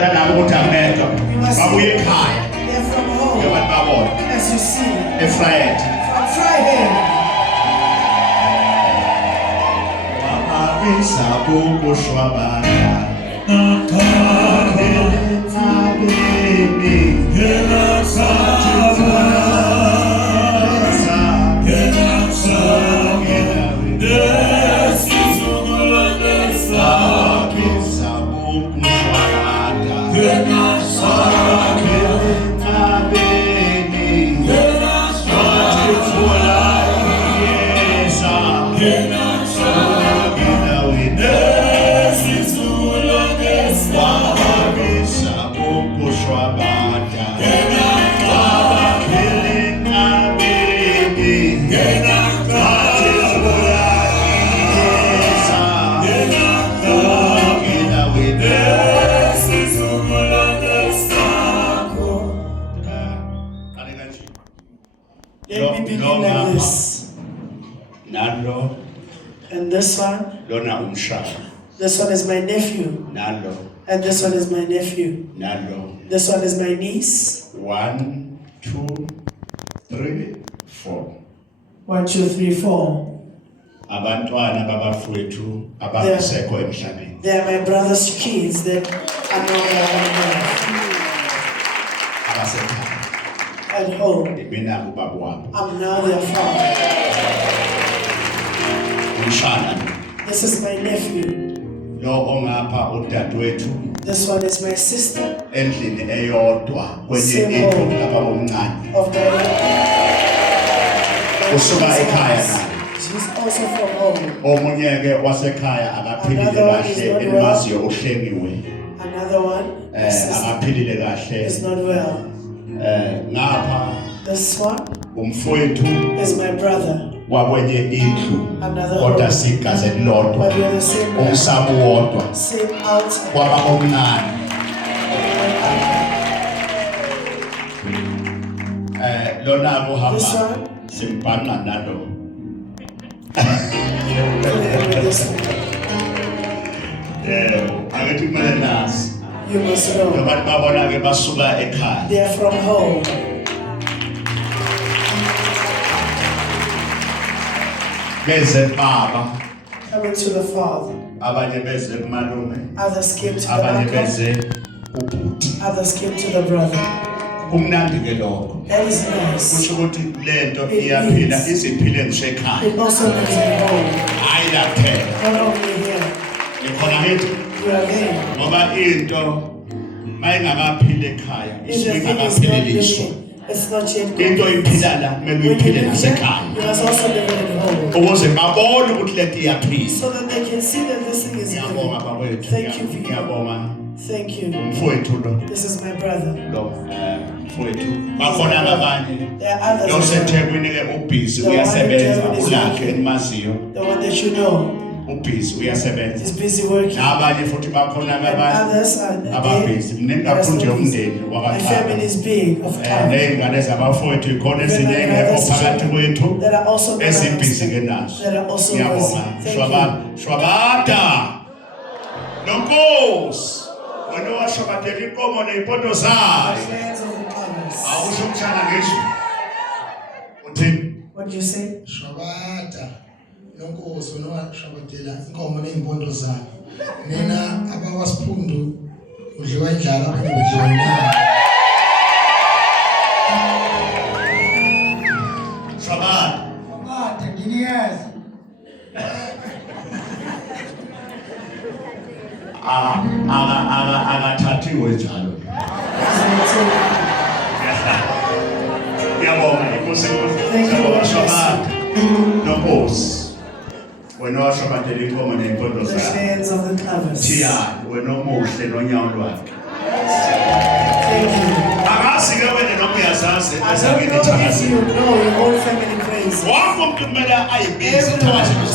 You must babuye ekhaya they're from home. abantu babona As you see, eFriday from Friday, wababisa ukushwabana let me begin like this. Nalo And this one is my nephew. Nalo And this one is my nephew. Nalo This one is my niece. 1 2 3 4 1, 2, 3, 4. abantwana babafowethu abasekho emhlabeni. They are my brother's kids that are no longer Abasekhaya at home. mina ubaba wabo I'm now their father. umshana This is my nephew. lo ongapha udadewethu This one is my sister endlini eyodwa kwenye indlu ababomncane of my usuka ekhaya naye. She's also from home. Omunye ke wasekhaya akaphilile kahle emaziyo uhlengiwe Another one my sister, akaphilile kahle is not well. ngapha This one umfowethu is my brother. wakwenye indlu Another kodwa home. sigaze lodwa But we are the same blood, umsamo wodwa same outside. kwaba omncane lona This uhamba one simbhanqa nalo with this one. akithi kumele nazi You must know. abantu babona ke basuka ekhaya They are from home. beze baba Coming to the father. abanye beze kumalume Others came to the abanye uncle. beze ubhuti Others came to the brother. kumnandi ke lokho That is nice. kusho ukuthi lento iyaphila iziphile ngisekhaya It also lives at home. hayi la kuphela Not only here. ikhona hithi You are there. ngoba into mayingakaphili ekhaya If the thing is not isingakapheleliswa living, it's not yet into complete. iphila la kumele When you uyiphile live here, nasekhaya you must also live it at home. ukuze babone ukuthi lento iyaphila. So that they can see that this thing is Ngiyabonga living. babethu. Thank you, Vicky. Ngiyabonga Thank you. umfowethu lo This is my brother. mfowethu bakhona abanye There are others. lo as well. sethekwini ke ubhizi The one in uyasebenza Germany is ulakhe working. engimaziyo The one that you know ubhizi uyasebenza is busy working. nabanye futhi bakhona And abanye others are there. ababhizi mningi that are kakhulu nje still busy. umndeni My wakakhaya family is big of time. ney'ngane zabafowethu ikhona eziningi phakathi kwethu That are also members ezibhizi ke nazo. that are also Ngiyabonga. busy. Thank you. Shwabada nonkosi wena washwabadela inkomo ney'mpondo zayo Hands of the promise. awusho umshana ngisho uthini What do you say? Shwabata nonkosi noma shwabadela inkomo nezimpondo zayo nina abawasiphundo udliwa indlala phela udliwa inama shwabada Shwabata nginiyazi akathathiwe njalo ngiyabonga inkosi ngiyabonga shwabada nonkosi wena washwabadela inkomo ney'mpondo The zayo hands of the covers. thiyani wena omuhle nonyawo lwakhe Thank you. akazi ke wena noma uyazazi I don't ezakini know if thakazini you know your own family praise. wonke umuntu kumele ayibize Everyone thakazini